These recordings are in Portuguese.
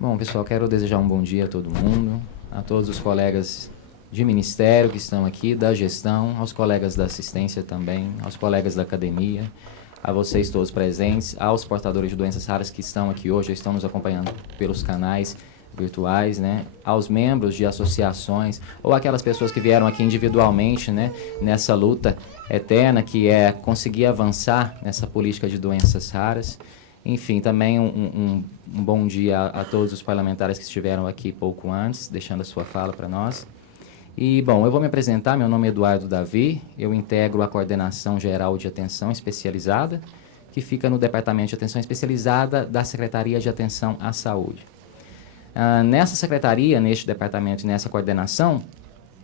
Bom, pessoal, quero desejar um bom dia a todo mundo, a todos os colegas de ministério que estão aqui, da gestão, aos colegas da assistência também, aos colegas da academia, a vocês todos presentes, aos portadores de doenças raras que estão aqui hoje, estão nos acompanhando pelos canais virtuais, né, aos membros de associações ou aquelas pessoas que vieram aqui individualmente, né, nessa luta eterna que é conseguir avançar nessa política de doenças raras. Enfim, também um bom dia a todos os parlamentares que estiveram aqui pouco antes, deixando a sua fala para nós. E, bom, eu vou me apresentar, meu nome é Eduardo Davi, eu integro a Coordenação Geral de Atenção Especializada, que fica no Departamento de Atenção Especializada da Secretaria de Atenção à Saúde. Nessa secretaria, neste departamento e nessa coordenação,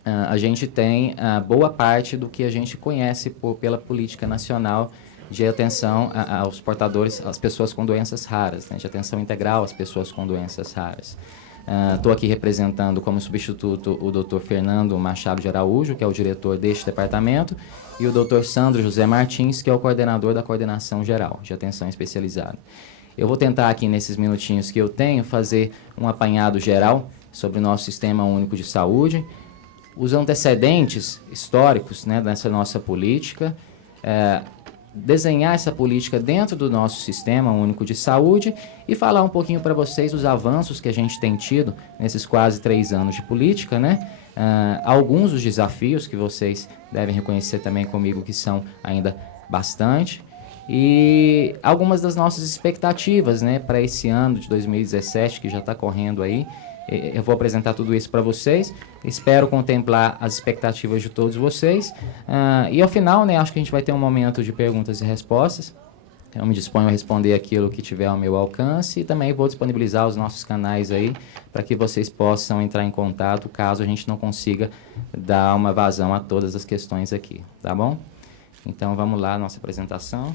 a gente tem boa parte do que a gente conhece pela política nacional de atenção aos portadores, às pessoas com doenças raras, né, de atenção integral às pessoas com doenças raras. Estou aqui representando como substituto o Dr. Fernando Machado de Araújo, que é o diretor deste departamento, e o Dr. Sandro José Martins, que é o coordenador da Coordenação Geral de Atenção Especializada. Eu vou tentar aqui, nesses minutinhos que eu tenho, fazer um apanhado geral sobre o nosso Sistema Único de Saúde, os antecedentes históricos, né, dessa nossa política, desenhar essa política dentro do nosso Sistema Único de Saúde e falar um pouquinho para vocês dos avanços que a gente tem tido nesses quase 3 anos de política, né? Alguns dos desafios que vocês devem reconhecer também comigo que são ainda bastante e algumas das nossas expectativas, né, para esse ano de 2017 que já está correndo aí. Eu vou apresentar tudo isso para vocês, espero contemplar as expectativas de todos vocês e ao final, né, acho que a gente vai ter um momento de perguntas e respostas. Eu me disponho a responder aquilo que tiver ao meu alcance e também vou disponibilizar os nossos canais aí para que vocês possam entrar em contato caso a gente não consiga dar uma vazão a todas as questões aqui, tá bom? Então vamos lá, nossa apresentação.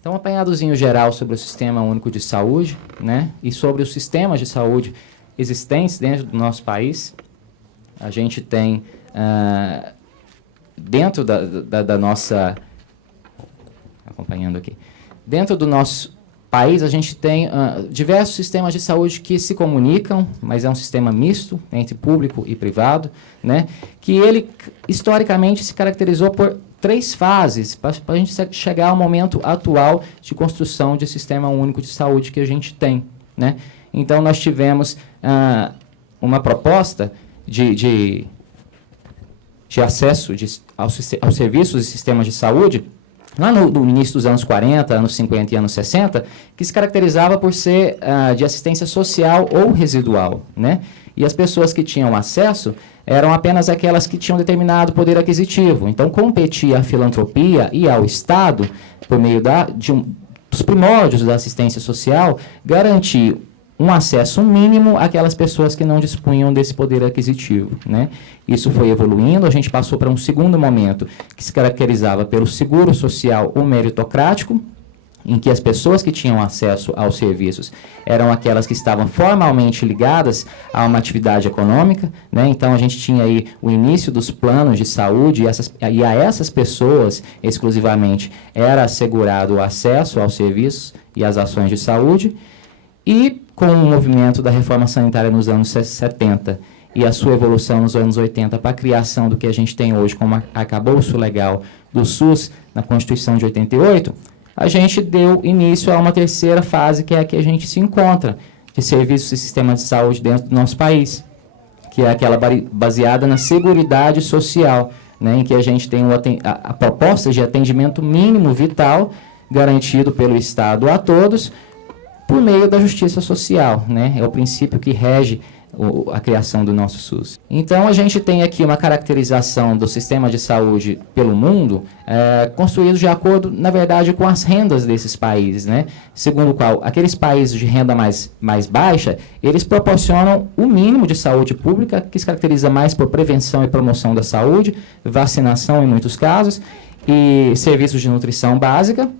Então, um apanhadozinho geral sobre o Sistema Único de Saúde, né, e sobre os sistemas de saúde existentes dentro do nosso país. A gente tem, dentro da nossa... Acompanhando aqui. Dentro do nosso país, a gente tem diversos sistemas de saúde que se comunicam, mas é um sistema misto entre público e privado, né, que ele, historicamente, se caracterizou por 3 fases para a gente chegar ao momento atual de construção de Sistema Único de Saúde que a gente tem, né. Então, nós tivemos uma proposta de acesso aos serviços e sistemas de saúde, lá no início dos anos 40, anos 50 e anos 60, que se caracterizava por ser de assistência social ou residual, né? E as pessoas que tinham acesso eram apenas aquelas que tinham determinado poder aquisitivo. Então, competia à filantropia e ao Estado, por meio dos primórdios da assistência social, garantir um acesso mínimo àquelas pessoas que não dispunham desse poder aquisitivo, né? Isso foi evoluindo, a gente passou para um segundo momento que se caracterizava pelo seguro social ou meritocrático, em que as pessoas que tinham acesso aos serviços eram aquelas que estavam formalmente ligadas a uma atividade econômica, né? Então a gente tinha aí o início dos planos de saúde e a essas pessoas exclusivamente era assegurado o acesso aos serviços e às ações de saúde. E com o movimento da reforma sanitária nos anos 70 e a sua evolução nos anos 80 para a criação do que a gente tem hoje como arcabouço legal do SUS na Constituição de 88, a gente deu início a uma terceira fase, que é a que a gente se encontra, de serviços e sistemas de saúde dentro do nosso país, que é aquela baseada na Seguridade Social, né, em que a gente tem a proposta de atendimento mínimo vital garantido pelo Estado a todos, por meio da justiça social, né? É o princípio que rege a criação do nosso SUS. Então, a gente tem aqui uma caracterização do sistema de saúde pelo mundo, construído de acordo, na verdade, com as rendas desses países, né? Segundo o qual, aqueles países de renda mais baixa, eles proporcionam o mínimo de saúde pública, que se caracteriza mais por prevenção e promoção da saúde, vacinação em muitos casos, e serviços de nutrição básica.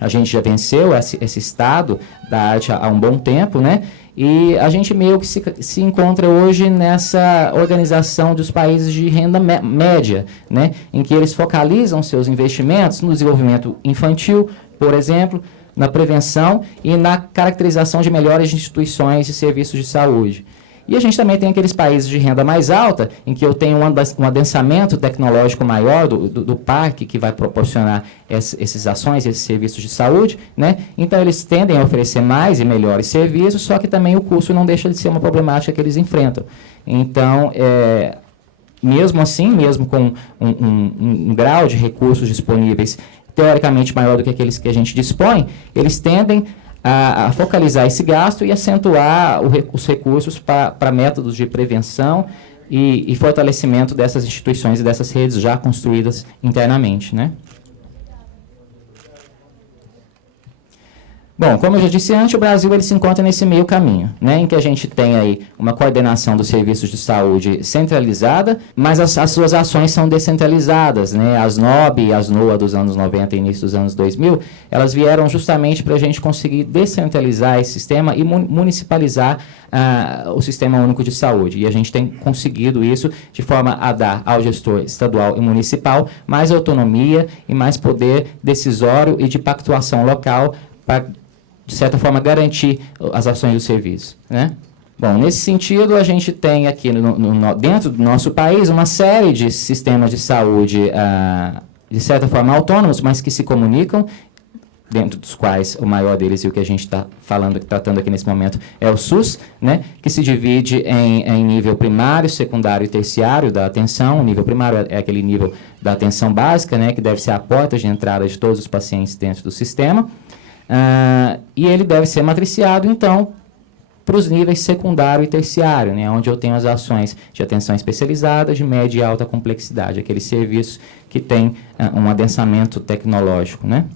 A gente já venceu esse estado da arte há um bom tempo, né? E a gente meio que se encontra hoje nessa organização dos países de renda média, né? Em que eles focalizam seus investimentos no desenvolvimento infantil, por exemplo, na prevenção e na caracterização de melhores instituições e serviços de saúde. E a gente também tem aqueles países de renda mais alta, em que eu tenho um adensamento tecnológico maior do parque, que vai proporcionar essas ações, esses serviços de saúde, né? Então, eles tendem a oferecer mais e melhores serviços, só que também o custo não deixa de ser uma problemática que eles enfrentam. Então, mesmo assim, mesmo com um grau de recursos disponíveis teoricamente maior do que aqueles que a gente dispõe, eles tendem a focalizar esse gasto e acentuar os recursos para métodos de prevenção e fortalecimento dessas instituições e dessas redes já construídas internamente, né? Bom, como eu já disse antes, o Brasil ele se encontra nesse meio caminho, né, em que a gente tem aí uma coordenação dos serviços de saúde centralizada, mas as suas ações são descentralizadas, né? As NOB e as NOA dos anos 90 e início dos anos 2000, elas vieram justamente para a gente conseguir descentralizar esse sistema e municipalizar o Sistema Único de Saúde. E a gente tem conseguido isso de forma a dar ao gestor estadual e municipal mais autonomia e mais poder decisório e de pactuação local para, de certa forma, garantir as ações do serviço, né? Bom, nesse sentido, a gente tem aqui dentro do nosso país uma série de sistemas de saúde, de certa forma, autônomos, mas que se comunicam, dentro dos quais o maior deles e o que a gente está tratando aqui nesse momento é o SUS, né, que se divide em nível primário, secundário e terciário da atenção. O nível primário é aquele nível da atenção básica, né, que deve ser a porta de entrada de todos os pacientes dentro do sistema. E ele deve ser matriciado, então, para os níveis secundário e terciário, né, onde eu tenho as ações de atenção especializada, de média e alta complexidade, aqueles serviços que têm um adensamento tecnológico, né.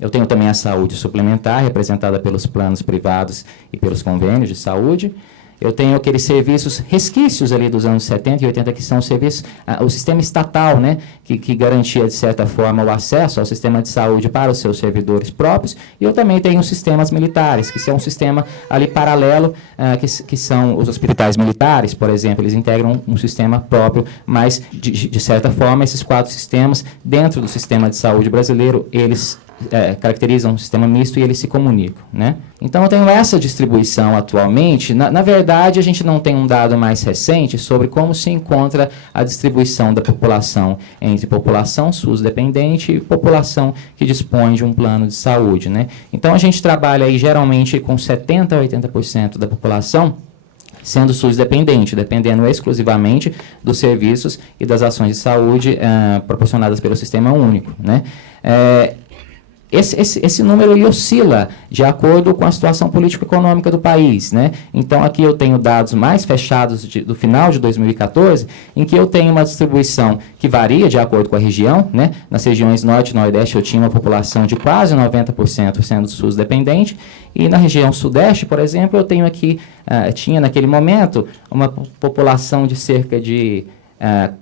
Eu tenho também a saúde suplementar, representada pelos planos privados e pelos convênios de saúde. Eu tenho aqueles serviços resquícios ali dos anos 70 e 80, que são os serviços, o sistema estatal, né, que garantia, de certa forma, o acesso ao sistema de saúde para os seus servidores próprios. E eu também tenho os sistemas militares, que são um sistema ali paralelo, que são os hospitais militares, por exemplo. Eles integram um sistema próprio, mas, de certa forma, esses 4 sistemas, dentro do sistema de saúde brasileiro, eles caracterizam um sistema misto e eles se comunicam, né? Então, eu tenho essa distribuição atualmente. Na verdade, a gente não tem um dado mais recente sobre como se encontra a distribuição da população entre população SUS dependente e população que dispõe de um plano de saúde, né? Então, a gente trabalha aí geralmente com 70% a 80% da população sendo SUS dependente, dependendo exclusivamente dos serviços e das ações de saúde proporcionadas pelo Sistema Único, né? Esse número ele oscila de acordo com a situação político-econômica do país, né? Então, aqui eu tenho dados mais fechados do final de 2014, em que eu tenho uma distribuição que varia de acordo com a região, né? Nas regiões Norte e Nordeste eu tinha uma população de quase 90% sendo SUS dependente, e na região Sudeste, por exemplo, eu tenho aqui, tinha naquele momento uma população de cerca de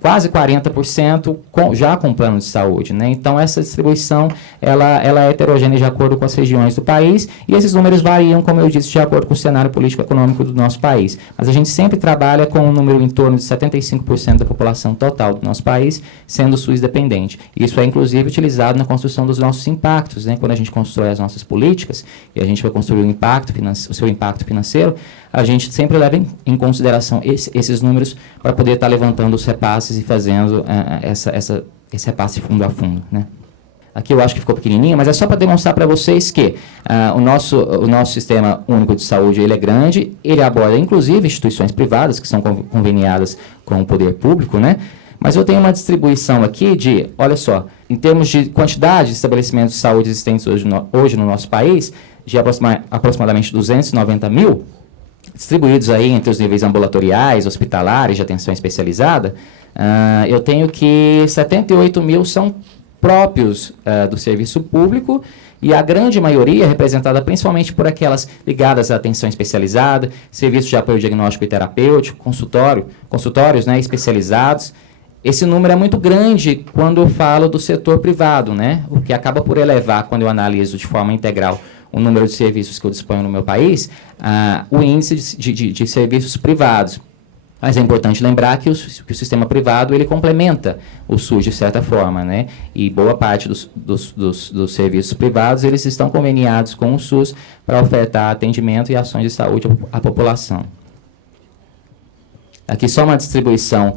quase 40% já com plano de saúde, né? Então, essa distribuição ela é heterogênea de acordo com as regiões do país, e esses números variam, como eu disse, de acordo com o cenário político-econômico do nosso país. Mas a gente sempre trabalha com um número em torno de 75% da população total do nosso país sendo SUS dependente. Isso é, inclusive, utilizado na construção dos nossos impactos, né? Quando a gente constrói as nossas políticas, e a gente vai construir o seu impacto financeiro, a gente sempre leva em consideração esses números para poder estar levantando os repasses e fazendo esse repasse fundo a fundo, né? Aqui eu acho que ficou pequenininho, mas é só para demonstrar para vocês que o nosso Sistema Único de Saúde ele é grande, ele aborda inclusive instituições privadas que são conveniadas com o poder público, né? Mas eu tenho uma distribuição aqui de, olha só, em termos de quantidade de estabelecimentos de saúde existentes hoje no nosso país, de aproximadamente 290 mil, distribuídos aí entre os níveis ambulatoriais, hospitalares, de atenção especializada, eu tenho que 78 mil são próprios do serviço público, e a grande maioria, representada principalmente por aquelas ligadas à atenção especializada, serviços de apoio diagnóstico e terapêutico, consultórios, né, especializados. Esse número é muito grande quando eu falo do setor privado, né, o que acaba por elevar, quando eu analiso de forma integral o número de serviços que eu disponho no meu país, o índice de serviços privados. Mas é importante lembrar que o sistema privado ele complementa o SUS de certa forma, né? E boa parte dos serviços privados eles estão conveniados com o SUS para ofertar atendimento e ações de saúde à população. Aqui só uma distribuição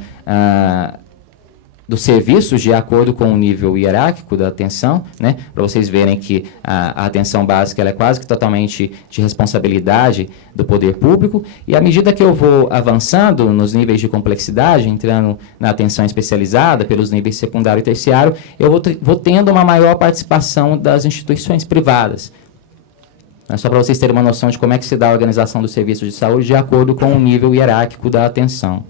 dos serviços de acordo com o nível hierárquico da atenção, né, para vocês verem que a atenção básica ela é quase que totalmente de responsabilidade do poder público, e à medida que eu vou avançando nos níveis de complexidade, entrando na atenção especializada, pelos níveis secundário e terciário, eu vou tendo uma maior participação das instituições privadas. Só para vocês terem uma noção de como é que se dá a organização dos serviços de saúde de acordo com o nível hierárquico da atenção.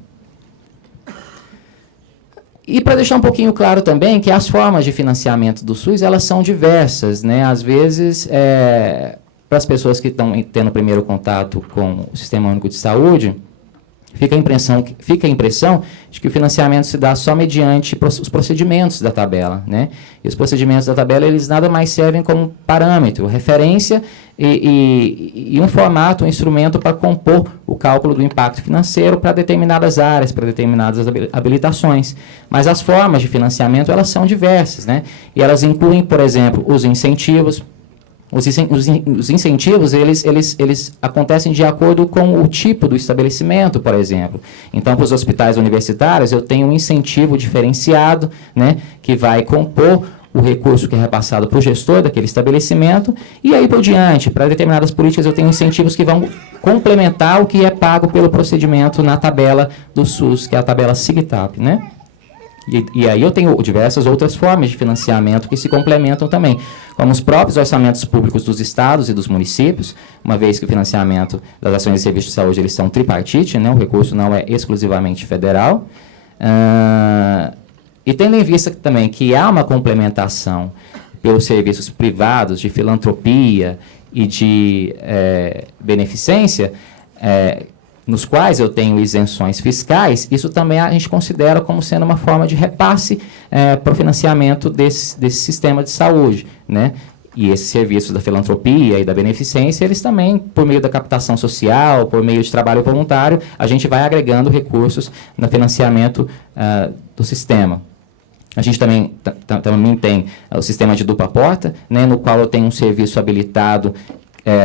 E para deixar um pouquinho claro também que as formas de financiamento do SUS, elas são diversas, né? Às vezes, para as pessoas que estão tendo primeiro contato com o Sistema Único de Saúde, fica a impressão de que o financiamento se dá só mediante os procedimentos da tabela, né? E os procedimentos da tabela, eles nada mais servem como parâmetro, referência e um formato, um instrumento para compor o cálculo do impacto financeiro para determinadas áreas, para determinadas habilitações. Mas as formas de financiamento, elas são diversas, né? E elas incluem, por exemplo, os incentivos. Os incentivos, eles acontecem de acordo com o tipo do estabelecimento, por exemplo. Então, para os hospitais universitários, eu tenho um incentivo diferenciado, né, que vai compor o recurso que é repassado para o gestor daquele estabelecimento, e aí por diante, para determinadas políticas, eu tenho incentivos que vão complementar o que é pago pelo procedimento na tabela do SUS, que é a tabela SIGTAP, né? E aí eu tenho diversas outras formas de financiamento que se complementam também, como os próprios orçamentos públicos dos estados e dos municípios, uma vez que o financiamento das ações e serviços de saúde eles são tripartite, né? O recurso não é exclusivamente federal. E tendo em vista também que há uma complementação pelos serviços privados de filantropia e de beneficência, nos quais eu tenho isenções fiscais, isso também a gente considera como sendo uma forma de repasse para o financiamento desse sistema de saúde, né? E esses serviços da filantropia e da beneficência, eles também, por meio da captação social, por meio de trabalho voluntário, a gente vai agregando recursos no financiamento do sistema. A gente também tem o sistema de dupla porta, né, no qual eu tenho um serviço habilitado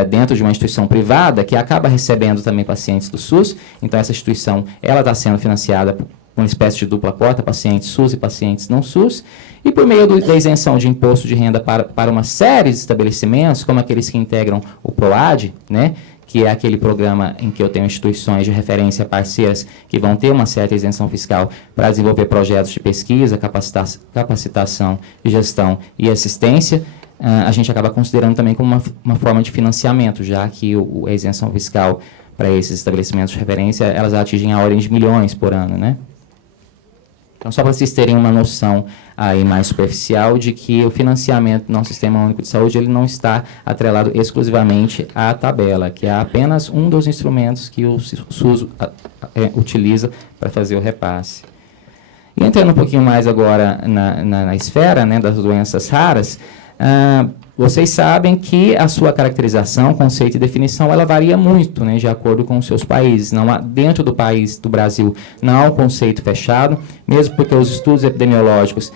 dentro de uma instituição privada que acaba recebendo também pacientes do SUS. Então, essa instituição ela está sendo financiada por uma espécie de dupla porta, pacientes SUS e pacientes não SUS. E por meio da isenção de imposto de renda para uma série de estabelecimentos, como aqueles que integram o PROAD, né, que é aquele programa em que eu tenho instituições de referência parceiras que vão ter uma certa isenção fiscal para desenvolver projetos de pesquisa, capacitação, gestão e assistência, a gente acaba considerando também como uma forma de financiamento, já que a isenção fiscal para esses estabelecimentos de referência, elas atingem a ordem de milhões por ano, né? Então, só para vocês terem uma noção aí mais superficial de que o financiamento do nosso Sistema Único de Saúde ele não está atrelado exclusivamente à tabela, que é apenas um dos instrumentos que o SUS utiliza para fazer o repasse. E entrando um pouquinho mais agora na esfera, né, das doenças raras, vocês sabem que a sua caracterização, conceito e definição, ela varia muito, né, de acordo com os seus países. Não há, dentro do país, do Brasil, não há um conceito fechado, mesmo porque os estudos epidemiológicos,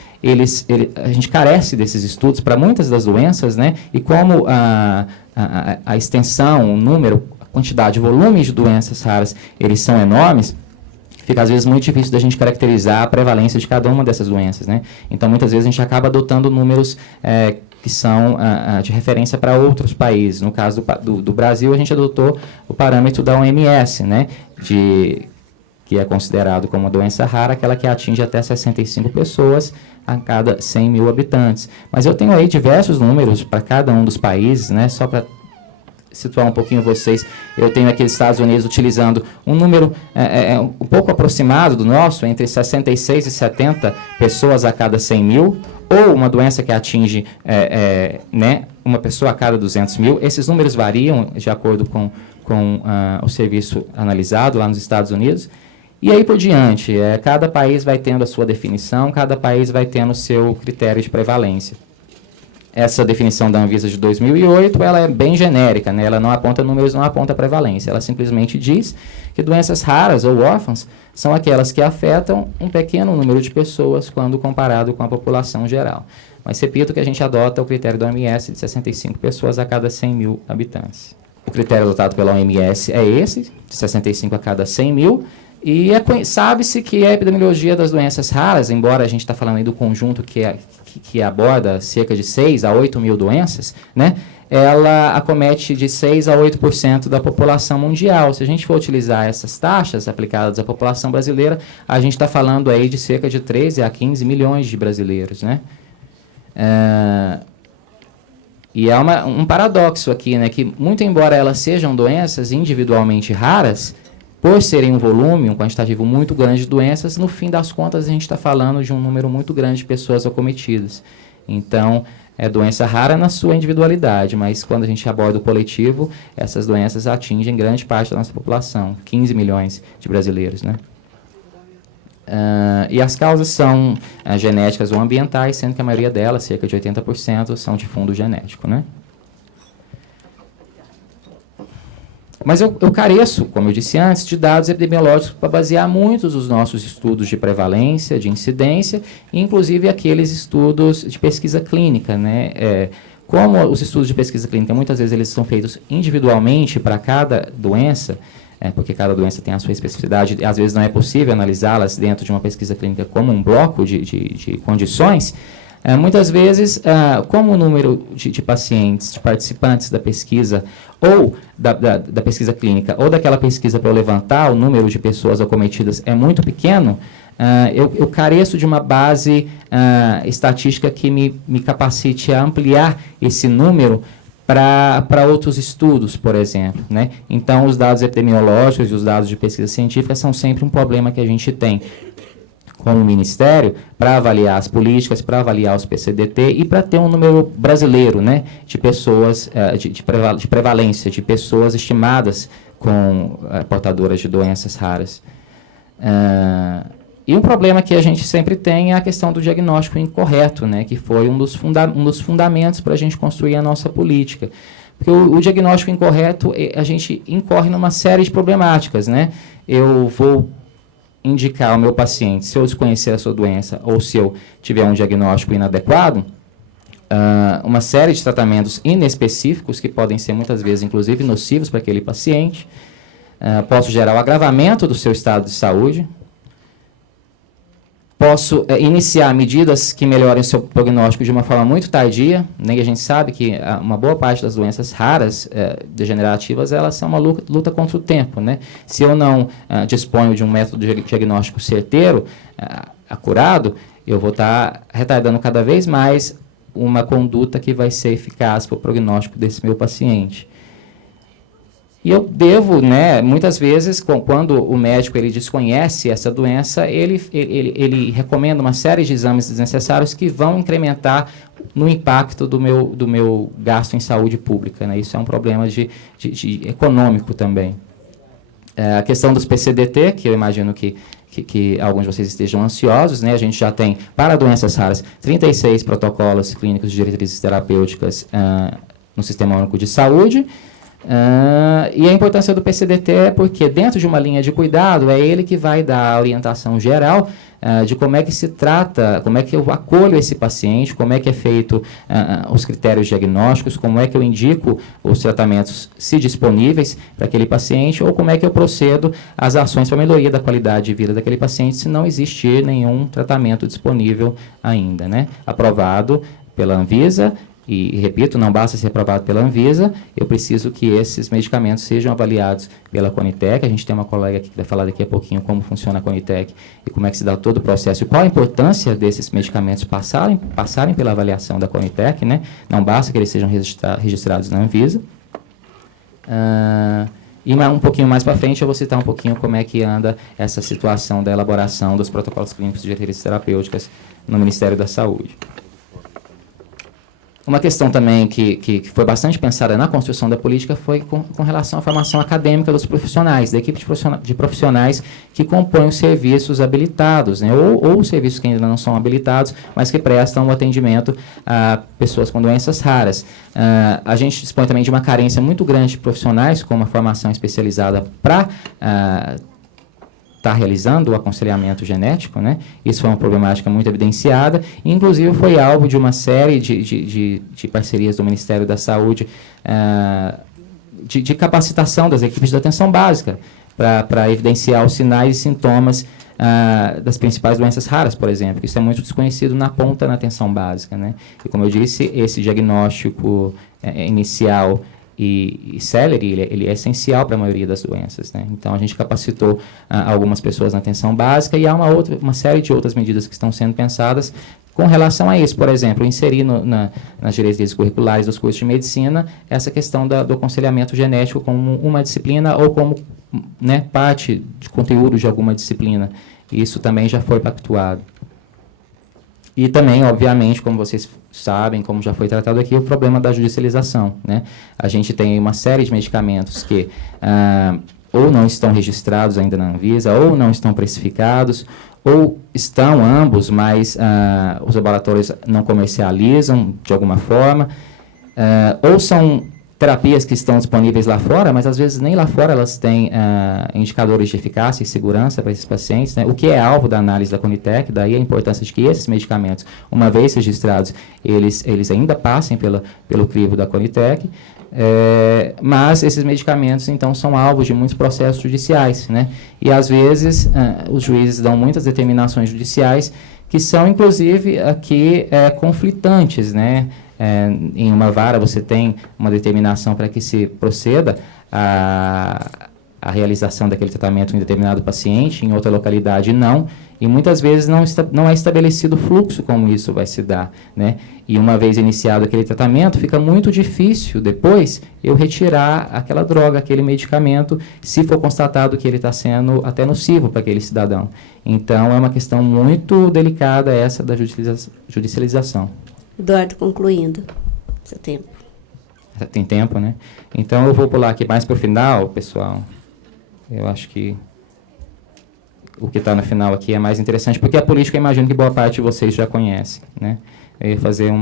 a gente carece desses estudos para muitas das doenças, né, e como a extensão, o número, a quantidade, o volume de doenças raras, eles são enormes, fica às vezes muito difícil da gente caracterizar a prevalência de cada uma dessas doenças, né? Então, muitas vezes a gente acaba adotando números que são de referência para outros países. No caso do Brasil, a gente adotou o parâmetro da OMS, né? Que é considerado como uma doença rara, aquela que atinge até 65 pessoas a cada 100 mil habitantes. Mas eu tenho aí diversos números para cada um dos países, né? Só para situar um pouquinho vocês, eu tenho aqui os Estados Unidos utilizando um número um pouco aproximado do nosso, entre 66 e 70 pessoas a cada 100 mil, ou uma doença que atinge né, uma pessoa a cada 200 mil. Esses números variam de acordo com o serviço analisado lá nos Estados Unidos. E aí por diante, cada país vai tendo a sua definição, cada país vai tendo o seu critério de prevalência. essa definição da Anvisa de 2008, ela é bem genérica, né? Ela não aponta números, não aponta prevalência. Ela simplesmente diz que doenças raras ou órfãs são aquelas que afetam um pequeno número de pessoas quando comparado com a população geral. Mas repito que a gente adota o critério da OMS de 65 pessoas a cada 100 mil habitantes. O critério adotado pela OMS é esse, de 65 a cada 100 mil, e sabe-se que a epidemiologia das doenças raras, embora a gente está falando aí do conjunto que aborda cerca de 6 a 8 mil doenças, né, ela acomete de 6 a 8% da população mundial. Se a gente for utilizar essas taxas aplicadas à população brasileira, a gente está falando aí de cerca de 13 a 15 milhões de brasileiros, né? E é um paradoxo aqui, né, que muito embora elas sejam doenças individualmente raras, por serem um volume, um quantitativo muito grande de doenças, no fim das contas a gente está falando de um número muito grande de pessoas acometidas. Então, é doença rara na sua individualidade, mas quando a gente aborda o coletivo, essas doenças atingem grande parte da nossa população, 15 milhões de brasileiros, né? E as causas são genéticas ou ambientais, sendo que a maioria delas, cerca de 80%, são de fundo genético, né? Mas eu careço, como eu disse antes, de dados epidemiológicos para basear muitos dos nossos estudos de prevalência, de incidência, inclusive aqueles estudos de pesquisa clínica, né? Como os estudos de pesquisa clínica, muitas vezes eles são feitos individualmente para cada doença, porque cada doença tem a sua especificidade, e às vezes não é possível analisá-las dentro de uma pesquisa clínica como um bloco de condições. Muitas vezes, como o número de pacientes, de participantes da pesquisa, ou da pesquisa clínica, ou daquela pesquisa para eu levantar o número de pessoas acometidas é muito pequeno, eu careço de uma base estatística que me capacite a ampliar esse número para outros estudos, por exemplo, né? Então, os dados epidemiológicos e os dados de pesquisa científica são sempre um problema que a gente tem como Ministério para avaliar as políticas, para avaliar os PCDT e para ter um número brasileiro, né, de pessoas, de prevalência, de pessoas estimadas com portadoras de doenças raras. E um problema que a gente sempre tem é a questão do diagnóstico incorreto, né, que foi um dos fundamentos para a gente construir a nossa política. Porque o diagnóstico incorreto, a gente incorre numa série de problemáticas, né? Eu vou indicar ao meu paciente, se eu desconhecer a sua doença ou se eu tiver um diagnóstico inadequado, uma série de tratamentos inespecíficos que podem ser muitas vezes, inclusive, nocivos para aquele paciente. Posso gerar o agravamento do seu estado de saúde. Posso iniciar medidas que melhorem o seu prognóstico de uma forma muito tardia, né? E a gente sabe que uma boa parte das doenças raras, degenerativas, elas são uma luta contra o tempo, né? Se eu não disponho de um método diagnóstico certeiro, acurado, eu vou estar retardando cada vez mais uma conduta que vai ser eficaz para o prognóstico desse meu paciente. E eu devo, né, muitas vezes, quando o médico ele desconhece essa doença, ele recomenda uma série de exames desnecessários que vão incrementar no impacto do meu gasto em saúde pública, né? Isso é um problema econômico também. A questão dos PCDT, que eu imagino que alguns de vocês estejam ansiosos, né? A gente já tem, para doenças raras, 36 protocolos clínicos de diretrizes terapêuticas no Sistema Único de Saúde. E a importância do PCDT é porque dentro de uma linha de cuidado é ele que vai dar a orientação geral de como é que se trata, como é que eu acolho esse paciente, como é que é feito os critérios diagnósticos, como é que eu indico os tratamentos, se disponíveis, para aquele paciente, ou como é que eu procedo às ações para melhoria da qualidade de vida daquele paciente, se não existir nenhum tratamento disponível ainda, né? Aprovado pela Anvisa. E, repito, não basta ser aprovado pela Anvisa, eu preciso que esses medicamentos sejam avaliados pela Conitec. A gente tem uma colega aqui que vai falar daqui a pouquinho como funciona a Conitec e como é que se dá todo o processo e qual a importância desses medicamentos passarem pela avaliação da Conitec, né? Não basta que eles sejam registrados na Anvisa. E um pouquinho mais para frente eu vou citar um pouquinho como é que anda essa situação da elaboração dos protocolos clínicos de diretrizes terapêuticas no Ministério da Saúde. Uma questão também que foi bastante pensada na construção da política foi com relação à formação acadêmica dos profissionais, da equipe de profissionais que compõem os serviços habilitados, né, ou os serviços que ainda não são habilitados, mas que prestam o atendimento a pessoas com doenças raras. A gente dispõe também de uma carência muito grande de profissionais com uma formação especializada para está realizando o aconselhamento genético, né? Isso foi uma problemática muito evidenciada, e inclusive foi alvo de uma série de parcerias do Ministério da Saúde, de capacitação das equipes de atenção básica, para evidenciar os sinais e sintomas das principais doenças raras, por exemplo. Isso é muito desconhecido na ponta na atenção básica, né? E, como eu disse, esse diagnóstico inicial e célere, ele é essencial para a maioria das doenças, né? Então, a gente capacitou algumas pessoas na atenção básica, e há uma série de outras medidas que estão sendo pensadas com relação a isso. Por exemplo, inserir nas diretrizes curriculares dos cursos de medicina essa questão do aconselhamento genético como uma disciplina ou como, né, parte de conteúdo de alguma disciplina. Isso também já foi pactuado. E também, obviamente, como vocês sabem, como já foi tratado aqui, o problema da judicialização, né? A gente tem uma série de medicamentos que ou não estão registrados ainda na Anvisa, ou não estão precificados, ou estão ambos, mas os laboratórios não comercializam de alguma forma, ou são terapias que estão disponíveis lá fora, mas às vezes nem lá fora elas têm indicadores de eficácia e segurança para esses pacientes, né? O que é alvo da análise da Conitec, daí a importância de que esses medicamentos, uma vez registrados, eles ainda passem pelo crivo da Conitec, mas esses medicamentos, então, são alvos de muitos processos judiciais, né? E, às vezes, os juízes dão muitas determinações judiciais que são, inclusive, aqui conflitantes, né? Em uma vara você tem uma determinação para que se proceda a realização daquele tratamento em determinado paciente, em outra localidade não, e muitas vezes não é estabelecido o fluxo como isso vai se dar, né? E uma vez iniciado aquele tratamento, fica muito difícil depois eu retirar aquela droga, aquele medicamento, se for constatado que ele está sendo até nocivo para aquele cidadão. Então, é uma questão muito delicada essa da judicialização. Eduardo, concluindo seu tempo. Tem tempo, né? Então, eu vou pular aqui mais para o final, pessoal. Eu acho que o que está no final aqui é mais interessante, porque a política, eu imagino que boa parte de vocês já conhecem, né? Eu ia fazer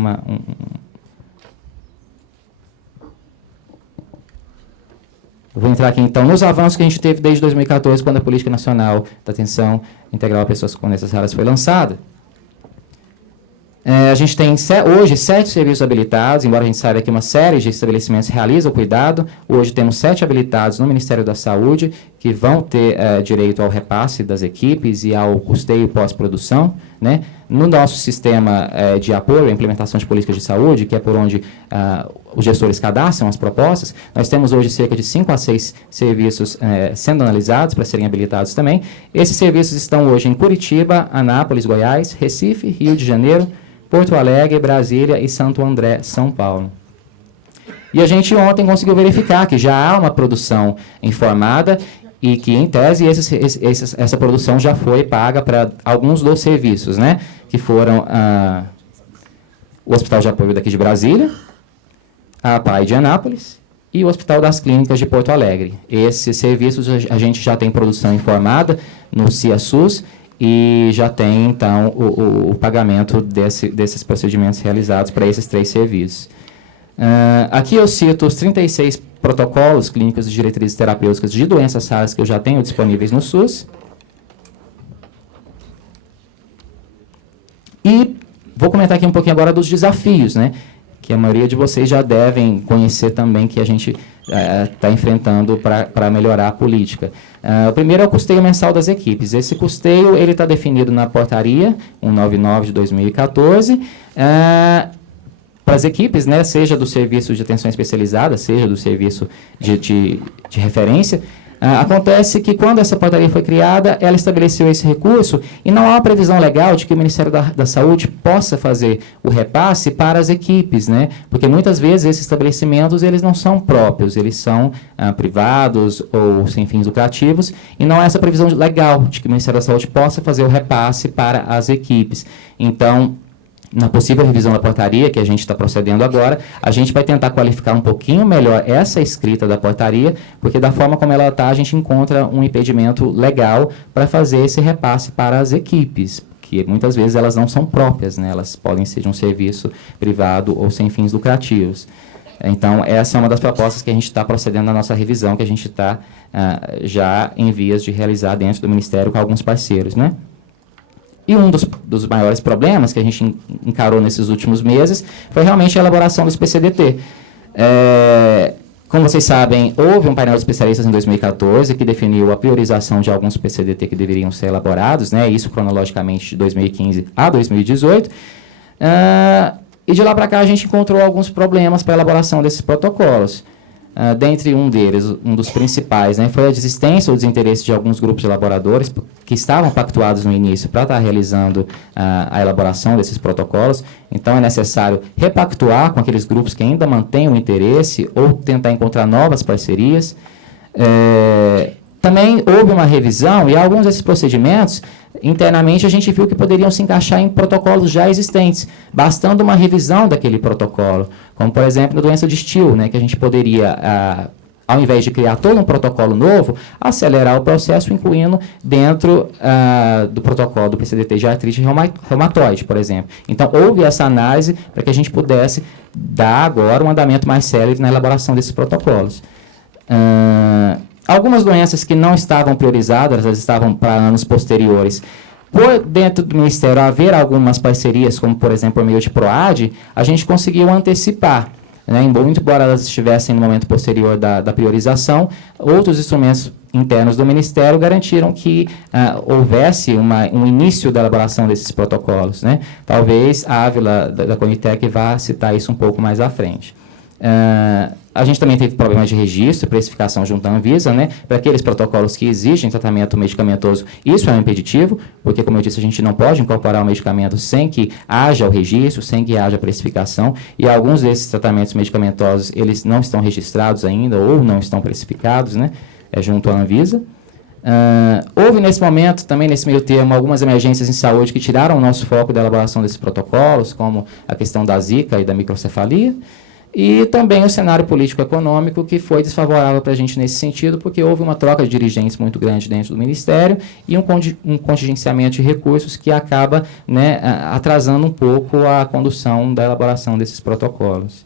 Vou entrar aqui, então, nos avanços que a gente teve desde 2014, quando a Política Nacional da Atenção Integral a Pessoas com Doenças Raras foi lançada. A gente tem hoje 7 serviços habilitados, embora a gente saiba que uma série de estabelecimentos realiza o cuidado. Hoje temos 7 habilitados no Ministério da Saúde, que vão ter direito ao repasse das equipes e ao custeio pós-produção, né? No nosso sistema de apoio à implementação de políticas de saúde, que é por onde os gestores cadastram as propostas, nós temos hoje cerca de 5 a 6 serviços sendo analisados para serem habilitados também. Esses serviços estão hoje em Curitiba, Anápolis, Goiás, Recife, Rio de Janeiro, Porto Alegre, Brasília e Santo André, São Paulo. E a gente ontem conseguiu verificar que já há uma produção informada e que, em tese, essa produção já foi paga para alguns dos serviços, né? Que foram o Hospital de Apoio daqui de Brasília, a PAI de Anápolis e o Hospital das Clínicas de Porto Alegre. Esses serviços a gente já tem produção informada no CIASUS, e já tem, então, o pagamento desses procedimentos realizados para esses 3 serviços. Aqui eu cito os 36 protocolos clínicos e diretrizes terapêuticas de doenças raras que eu já tenho disponíveis no SUS. E vou comentar aqui um pouquinho agora dos desafios, né? Que a maioria de vocês já devem conhecer também, que a gente está enfrentando para melhorar a política. O primeiro é o custeio mensal das equipes. Esse custeio está definido na portaria 199 de 2014, para as equipes, né, seja do serviço de atenção especializada, seja do serviço de referência. Acontece que, quando essa portaria foi criada, ela estabeleceu esse recurso e não há uma previsão legal de que o Ministério da Saúde possa fazer o repasse para as equipes, né? Porque muitas vezes esses estabelecimentos eles não são próprios, eles são privados ou sem fins lucrativos, e não há essa previsão legal de que o Ministério da Saúde possa fazer o repasse para as equipes. Então, na possível revisão da portaria, que a gente está procedendo agora, a gente vai tentar qualificar um pouquinho melhor essa escrita da portaria, porque da forma como ela está, a gente encontra um impedimento legal para fazer esse repasse para as equipes, que muitas vezes elas não são próprias, né? Elas podem ser de um serviço privado ou sem fins lucrativos. Então, essa é uma das propostas que a gente está procedendo na nossa revisão, que a gente está já em vias de realizar dentro do Ministério com alguns parceiros, né? E um dos maiores problemas que a gente encarou nesses últimos meses foi realmente a elaboração do PCDT. Como vocês sabem, houve um painel de especialistas em 2014 que definiu a priorização de alguns PCDT que deveriam ser elaborados, né, isso cronologicamente de 2015 a 2018. E de lá para cá a gente encontrou alguns problemas para a elaboração desses protocolos. Dentre um deles, um dos principais, né, foi a desistência ou desinteresse de alguns grupos de elaboradores que estavam pactuados no início para estar realizando a elaboração desses protocolos. Então, é necessário repactuar com aqueles grupos que ainda mantêm o interesse ou tentar encontrar novas parcerias. Também houve uma revisão e alguns desses procedimentos, internamente, a gente viu que poderiam se encaixar em protocolos já existentes, bastando uma revisão daquele protocolo, como, por exemplo, a doença de Still, né, que a gente poderia, ao invés de criar todo um protocolo novo, acelerar o processo, incluindo dentro do protocolo do PCDT de artrite reumatoide, por exemplo. Então, houve essa análise para que a gente pudesse dar agora um andamento mais célere na elaboração desses protocolos. Algumas doenças que não estavam priorizadas, elas estavam para anos posteriores. Por dentro do Ministério haver algumas parcerias, como, por exemplo, por meio de PROAD, a gente conseguiu antecipar, né, muito embora elas estivessem no momento posterior da priorização, outros instrumentos internos do Ministério garantiram que houvesse um início da elaboração desses protocolos, né? Talvez a Ávila da Conitec vá citar isso um pouco mais à frente. A gente também teve problemas de registro e precificação junto à Anvisa, né? Para aqueles protocolos que exigem tratamento medicamentoso, isso é um impeditivo, porque, como eu disse, a gente não pode incorporar o medicamento sem que haja o registro, sem que haja a precificação, e alguns desses tratamentos medicamentosos, eles não estão registrados ainda ou não estão precificados, né? Junto à Anvisa. Houve, nesse momento, também nesse meio termo, algumas emergências em saúde que tiraram o nosso foco da elaboração desses protocolos, como a questão da Zika e da microcefalia, e também o cenário político-econômico, que foi desfavorável para a gente nesse sentido, porque houve uma troca de dirigentes muito grande dentro do Ministério e um contingenciamento de recursos que acaba, né, atrasando um pouco a condução da elaboração desses protocolos.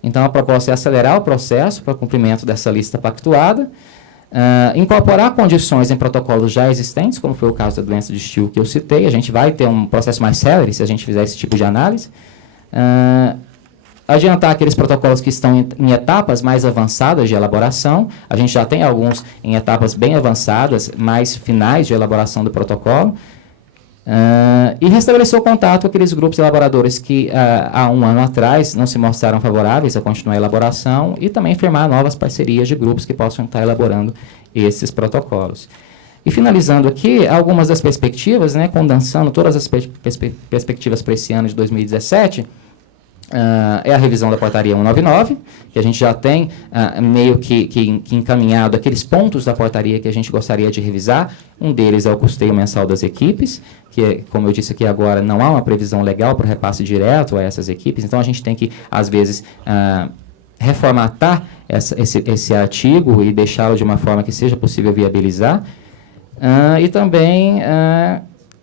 Então, a proposta é acelerar o processo para o cumprimento dessa lista pactuada, incorporar condições em protocolos já existentes, como foi o caso da doença de Still que eu citei. A gente vai ter um processo mais célere se a gente fizer esse tipo de análise. Adiantar aqueles protocolos que estão em etapas mais avançadas de elaboração. A gente já tem alguns em etapas bem avançadas, mais finais de elaboração do protocolo. E restabelecer o contato com aqueles grupos elaboradores que há um ano atrás não se mostraram favoráveis a continuar a elaboração e também firmar novas parcerias de grupos que possam estar elaborando esses protocolos. E finalizando aqui, algumas das perspectivas, né, condensando todas as perspectivas para esse ano de 2017, é a revisão da portaria 199, que a gente já tem meio que encaminhado aqueles pontos da portaria que a gente gostaria de revisar. Um deles é o custeio mensal das equipes, que, como eu disse aqui agora, não há uma previsão legal para o repasse direto a essas equipes, então a gente tem que, às vezes, reformatar esse artigo e deixá-lo de uma forma que seja possível viabilizar. E também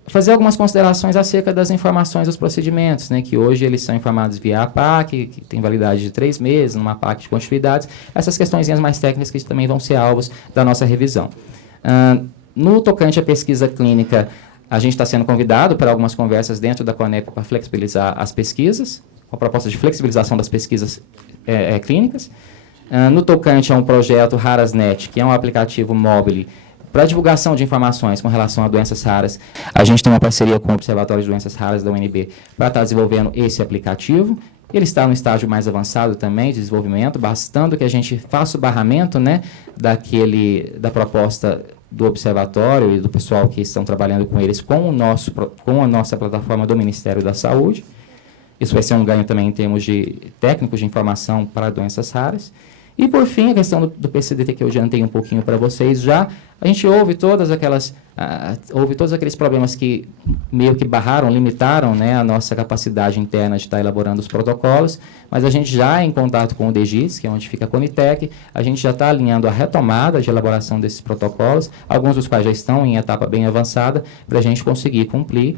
fazer algumas considerações acerca das informações dos procedimentos, né, que hoje eles são informados via APAC, que tem validade de 3 meses, numa APAC de continuidades, essas questõezinhas mais técnicas que também vão ser alvos da nossa revisão. No tocante à pesquisa clínica, a gente está sendo convidado para algumas conversas dentro da Coneco para flexibilizar as pesquisas, com a proposta de flexibilização das pesquisas clínicas. No tocante a um projeto RarasNet, que é um aplicativo móvel para divulgação de informações com relação a doenças raras, a gente tem uma parceria com o Observatório de Doenças Raras da UNB para estar desenvolvendo esse aplicativo. Ele está no estágio mais avançado também de desenvolvimento, bastando que a gente faça o barramento, né, da proposta do Observatório e do pessoal que estão trabalhando com eles com a nossa plataforma do Ministério da Saúde. Isso vai ser um ganho também em termos de técnicos de informação para doenças raras. E, por fim, a questão do PCDT, que eu adiantei um pouquinho para vocês já, a gente houve todos aqueles problemas que meio que barraram, limitaram, né, a nossa capacidade interna de estar elaborando os protocolos, mas a gente já, em contato com o DGIS, que é onde fica a Conitec, a gente já está alinhando a retomada de elaboração desses protocolos, alguns dos quais já estão em etapa bem avançada, para a gente conseguir cumprir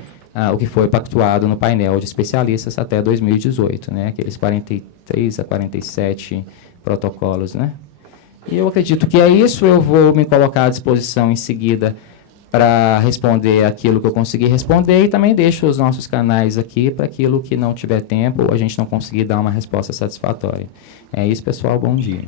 o que foi pactuado no painel de especialistas até 2018, né, aqueles 43 a 47 protocolos, né? E eu acredito que é isso. Eu vou me colocar à disposição em seguida para responder aquilo que eu conseguir responder e também deixo os nossos canais aqui para aquilo que não tiver tempo ou a gente não conseguir dar uma resposta satisfatória. É isso, pessoal. Bom dia.